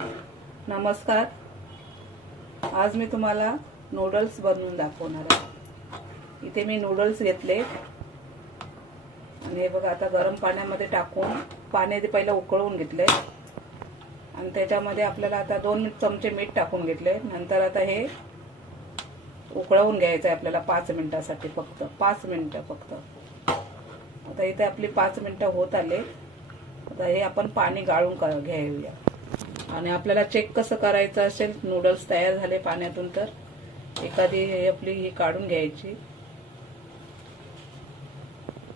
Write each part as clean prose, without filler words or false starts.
नमस्कार. आज मी तुम्हाला नूडल्स बनवून दाखवणार आहे. इथे मी नूडल्स घेतले आणि हे बघा आता गरम पाण्यामध्ये टाकून पाणी पहिला उकळवून घेतले आणि त्याच्यामध्ये आपल्याला आता 2 चमचे मीठ टाकून घेतले. नंतर आता हे उकळवून घ्यायचं आहे आपल्याला 5 मिनिटासाठी, फक्त 5 मिनिटं फक्त. आता इथे आपली 5 मिनिटं होत आले. आता हे आपण पाणी गाळून घेऊया. आणि आपल्याला चेक कसं करायचं असेल नूडल्स तयार झाले पाण्यातून तर एखादी आपली ही काढून घ्यायची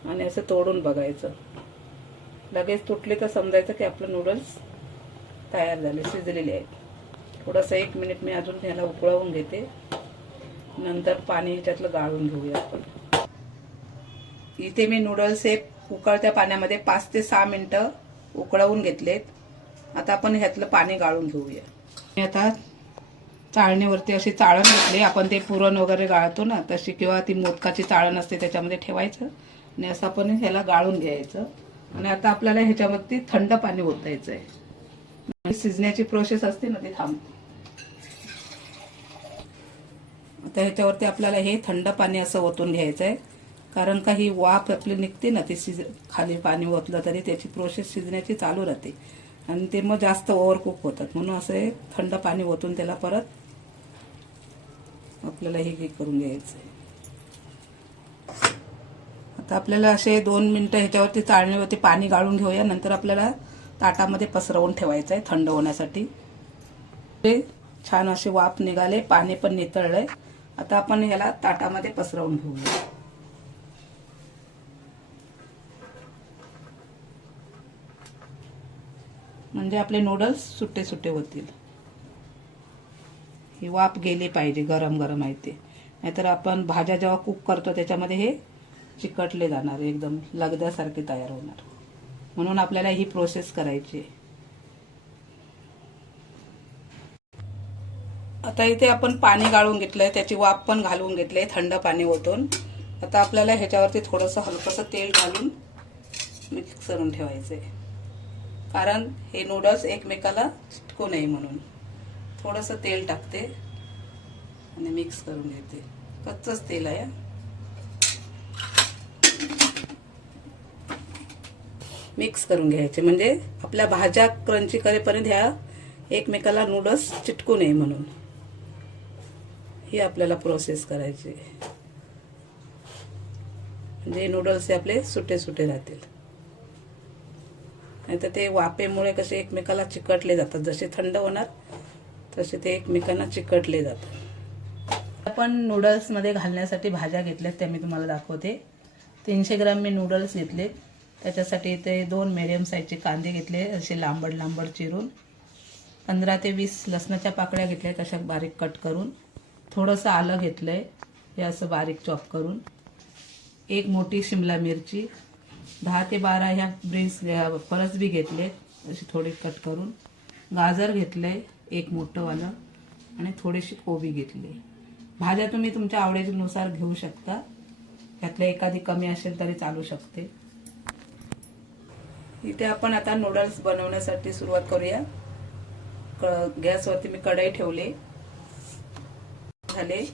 आणि असं तोडून बघायचं. लगेच तुटले तर समजायचं की आपलं नूडल्स तयार झाले, शिजलेले आहेत. थोडंसं 1 मिनिट मी अजून ह्याला उकळवून घेते. नंतर पाणी ह्याच्यातलं गाळून घेऊया आपण. इथे मी नूडल्स हे उकळत्या पाण्यामध्ये 5 ते 6 मिनिटं उकळवून घेतलेत. आता आपण ह्यातलं पाणी गाळून घेऊया. मी आता चाळणीवरती अशी चाळण घेतली. आपण ते पुरण वगैरे गाळतो ना तशी, किंवा ती मोदकाची चाळण असते त्याच्यामध्ये ठेवायचं आणि असं आपण ह्याला गाळून घ्यायचं. आणि आता आपल्याला ह्याच्यावरती थंड पाणी ओतायचं आहे. शिजण्याची प्रोसेस असते ना ती थांबते. आता ह्याच्यावरती आपल्याला हे थंड पाणी असं ओतून घ्यायचं आहे, कारण का ही वाफ आपली निघते ना ती खाली पाणी ओतलं तरी त्याची प्रोसेस शिजण्याची चालू राहते आणि ते मग जास्त ओव्हरकुक होतात. म्हणून असं थंड पाणी ओतून त्याला परत आपल्याला हे करून घ्यायचं आहे. आता आपल्याला असे 2 मिनिटं ह्याच्यावरती चाळणीवरती पाणी गाळून घेऊया. नंतर आपल्याला ताटामध्ये पसरवून ठेवायचं आहे थंड होण्यासाठी. ते छान असे वाफ निघाले, पाणी पण नितळलंय. आता आपण ह्याला ताटामध्ये पसरवून घेऊया. म्हणजे आपले नूडल्स सुट्टे सुट्टे होतील. ही वाफ गेली पाहिजे, गरम गरम आहे ते. नाहीतर आपण भाज्या जेव्हा कुक करतो त्याच्यामध्ये हे चिकटले जाणार, एकदम लगद्यासारखे तयार होणार. म्हणून आपल्याला ही प्रोसेस करायची आहे. आता इथे आपण पाणी गाळून घेतलंय, त्याची वाफ पण घालून घेतले थंड पाणी ओतून. आता आपल्याला ह्याच्यावरती थोडंसं हलकंसं तेल घालून मिक्स करून ठेवायचंय, कारण हे नूडल्स एकमेकाला चिटकू नये म्हणून. थोडंसं तेल टाकते आणि मिक्स करून घेते. कच्चंच तेल आहे. मिक्स करून घ्यायचे म्हणजे आपल्या भाज्या क्रंची करेपर्यंत ह्या एकमेकाला नूडल्स चिटकू नये म्हणून ही आपल्याला प्रोसेस करायची. म्हणजे नूडल्स हे आपले सुटे सुटे राहतील. नाहीतर ते वाफेमुळे कसे एकमेकाला चिकटले जातात. जसे थंड होणार तसे ते एकमेकांना चिकटले जातात. आपण नूडल्समध्ये घालण्यासाठी भाज्या घेतल्यात त्या मी तुम्हाला दाखवते. 300 ग्राम मी नूडल्स घेतले. त्याच्यासाठी इथे 2 मीडियम साईजचे कांदे घेतले असे लांबड लांबड चिरून. 15 ते 20 लसणाच्या पाकळ्या घेतल्यात अशा बारीक कट करून. थोडंसं आलं घेतलंय हे असं बारीक चॉप करून. 1 मोठी शिमला मिरची, 10 ते 12 ह्या फरसबी घेतले अशी थोडी कट करून. गाजर घेतले 1 मोठं वालं आणि थोडीशी कोबी घेतली. भाज्या तुम्ही तुमच्या आवडीनुसार घेऊ शकता. त्यातल्या एखादी कमी असेल तरी चालू शकते. इथे आपण आता नूडल्स बनवण्यासाठी सुरुवात करूया. गॅसवरती मी कढई ठेवली झाले.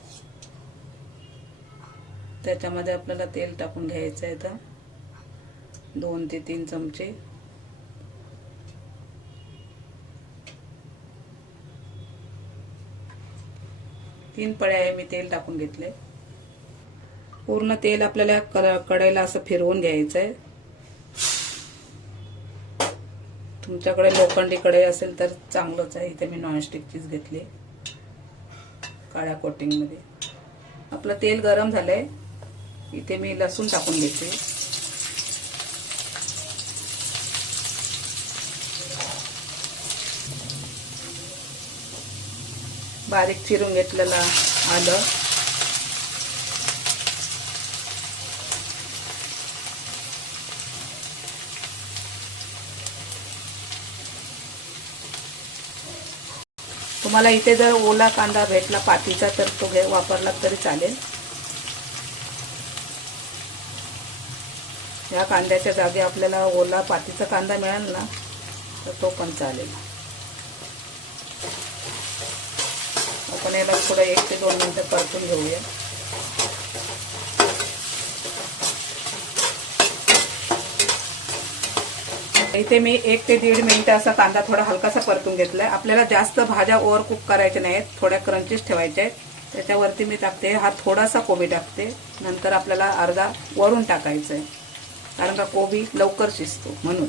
त्याच्यामध्ये आपल्याला तेल टाकून घ्यायचं आहे. आता 2 ते 3 चमचे. तीन पळ्या मी तेल टाकून घेतले. पूर्ण तेल आपल्याला कढईला असं फिरवून घ्यायचं आहे. तुमच्याकडे लोखंडी कढई असेल तर चांगलंच आहे. इथे मी नॉनस्टिकचीच घेतली काळ्या कोटिंग मध्ये. आपलं तेल गरम झालंय. इथे मी लसूण टाकून घेते. बारीक चिरून घेतलेला आलं, तुम्हाला इथे जर ओला कांदा भेटला पातीचा तर तो वापरला तरी चालेल. या कांद्याच्या जागी आपल्याला ओला पातीचा कांदा मिळाला ना तर तो पण चालेल. आपण याला थोडं 1 ते 2 मिनिटं परतून घेऊया. इथे मी 1 ते 1.5 मिनिटं असा कांदा थोडा हलकासा परतून घेतलाय. आपल्याला जास्त भाज्या ओव्हर कुक करायच्या नाहीत, थोड्या क्रंचीच ठेवायच्या आहेत. त्याच्यावरती मी टाकते हा थोडासा कोबी टाकते. नंतर आपल्याला अर्धा वरून टाकायचं आहे, कारण का कोबी लवकर शिजतो म्हणून.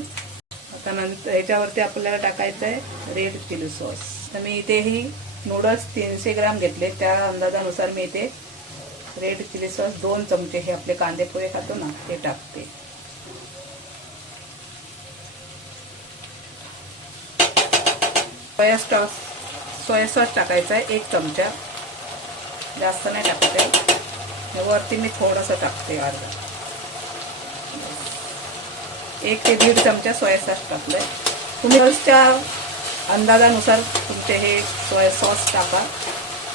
आता नंतर ह्याच्यावरती आपल्याला टाकायचं आहे रेड चिली सॉस. तर मी इथे ही नूडल्स 300 ग्राम घेतले, त्या अंदाजानुसार मी इथे रेड चिली सॉस 2 चमचे, हे आपले कांदे पोहे खातो ना ते टाकते. सोया सॉस टाकायचा आहे 1 चमचा, जास्त नाही टाकते. वरती मी थोडंसं टाकते अर्धा, 1 ते 1.5 चमचा सोया सॉस टाकलंय. तुम्ही नूडल्सच्या अंदाजानुसार तुमचे हे सोया सॉस टाका,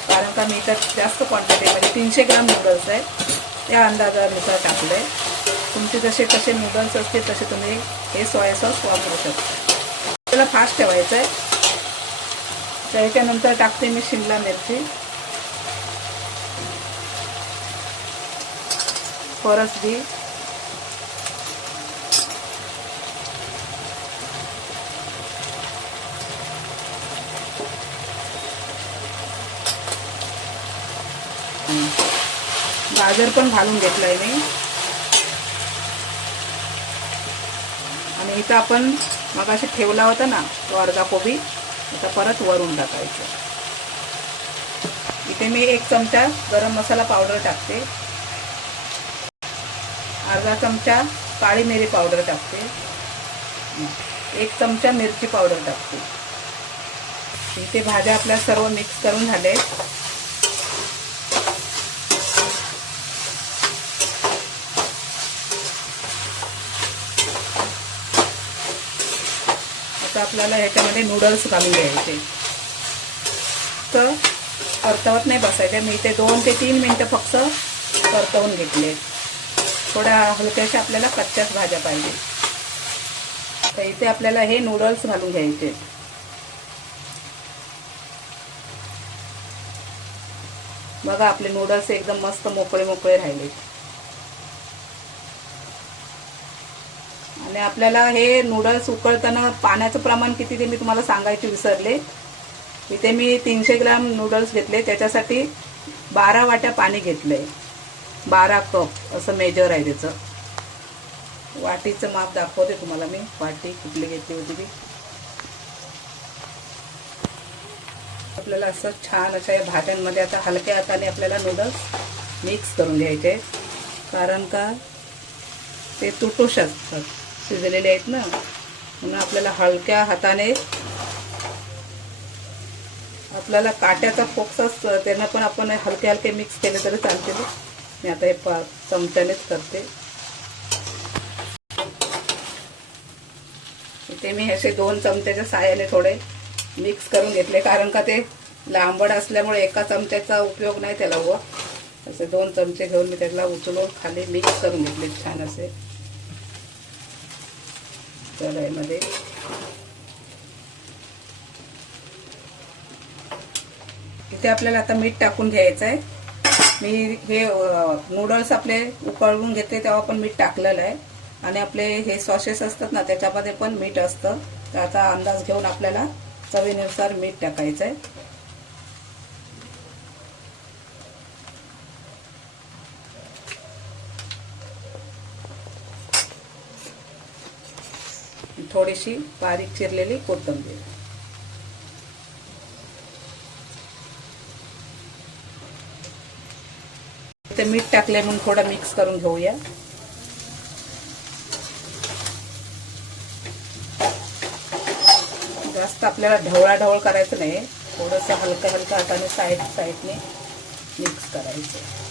कारण का मी तर जास्त क्वांटिटीमध्ये 300 ग्राम नूडल्स आहे, त्या अंदाजानुसार टाकलंय. तुमचे जसे नूडल्स असतील तसे तुम्ही हे सोया सॉस वापरू शकता. त्याला फास्ट ठेवायचं आहे. त्याच्यानंतर टाकते मी शिमला मिरची, फरसबी, गाजर पण घालून घेतलंय मी. आणि इथं आपण मगाशी ठेवला होता ना तो अर्धा कोबी, आता परत वरून टाकायचं. इथे मी 1 चमचा गरम मसाला पावडर टाकते, अर्धा चमचा काळी मिरी पावडर टाकते, 1 चमचा मिरची पावडर टाकते. इथे भाज्या आपल्या सर्व मिक्स करून झाले. आता आपल्याला ह्याच्यामध्ये नूडल्स घालून घ्यायचे. तर परतवत नाही बसायचे. मी इथे 2 ते 3 मिनिटं फक्त परतवून घेतले. थोड्या हलक्याशा आपल्याला कच्च्याच भाज्या पाहिजे. तर इथे आपल्याला हे नूडल्स घालून घ्यायचे. बघा आपले नूडल्स एकदम मस्त मोकळे मोकळे राहिले. आणि आपल्याला हे नूडल्स उकळताना पाण्याचं प्रमाण किती ते मी तुम्हाला सांगायचे विसरले. इथे मी 300 ग्राम नूडल्स घेतले, त्याच्यासाठी 12 वाट्या पाणी घेतलंय. 12 कप असं मेजर आहे त्याचं. वाटीचं माप दाखवते तुम्हाला मी, वाटी कुठली घेतली होती ती. आपल्याला असं छान अशा या भाज्यांमध्ये आता हलक्या हाताने आपल्याला नूडल्स मिक्स करून घ्यायचे, कारण का ते तुटू शकतात, शिजलेले आहेत ना. म्हणून आपल्याला हलक्या हाताने, आपल्याला काट्याचा फोक्सच त्यांना पण आपण हलके हलके मिक्स केले तरी चालतील. मी आता हे चमच्यानेच करते. इथे मी असे 2 चमच्याच्या साहाय्याने थोडे मिक्स करून घेतले, कारण का ते लांबड असल्यामुळे एका चमच्याचा उपयोग नाही त्याला हुआ. असे 2 चमचे घेऊन मी त्याला उचलून खाली मिक्स करून घेतले छान असे कढईमध्ये. इथे आपल्याला आता मीठ टाकून घ्यायचं आहे. मी हे नूडल्स आपले उकळून घेते तेव्हा पण मीठ टाकलेलं आहे, आणि आपले हे सॉसेस असतात ना त्याच्यामध्ये पण मीठ असतं. तर आता अंदाज घेऊन आपल्याला चवीनुसार मीठ टाकायचं आहे. थोडीशी बारीक चिरलेली कोथिंबीर. ते मीठ टाकले म्हणून थोडं मिक्स करून घेऊया. जास्त आपल्याला ढवळाढवळ करायचं नाही, थोडंसं हलकं हलकं हाताने साईडने मिक्स करायचं.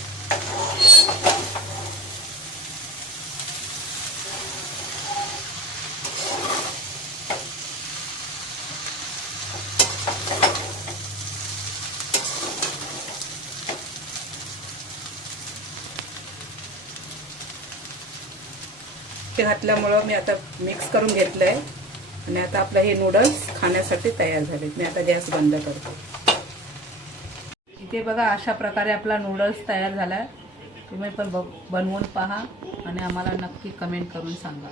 घातल्यामुळं मी आता मिक्स करून घेतलंय. आणि आता आपलं हे नूडल्स खाण्यासाठी तयार झालेत. मी आता गॅस बंद करते. इथे बघा अशा प्रकारे आपला नूडल्स तयार झाला आहे. तुम्ही पण बनवून पहा आणि आम्हाला नक्की कमेंट करून सांगा.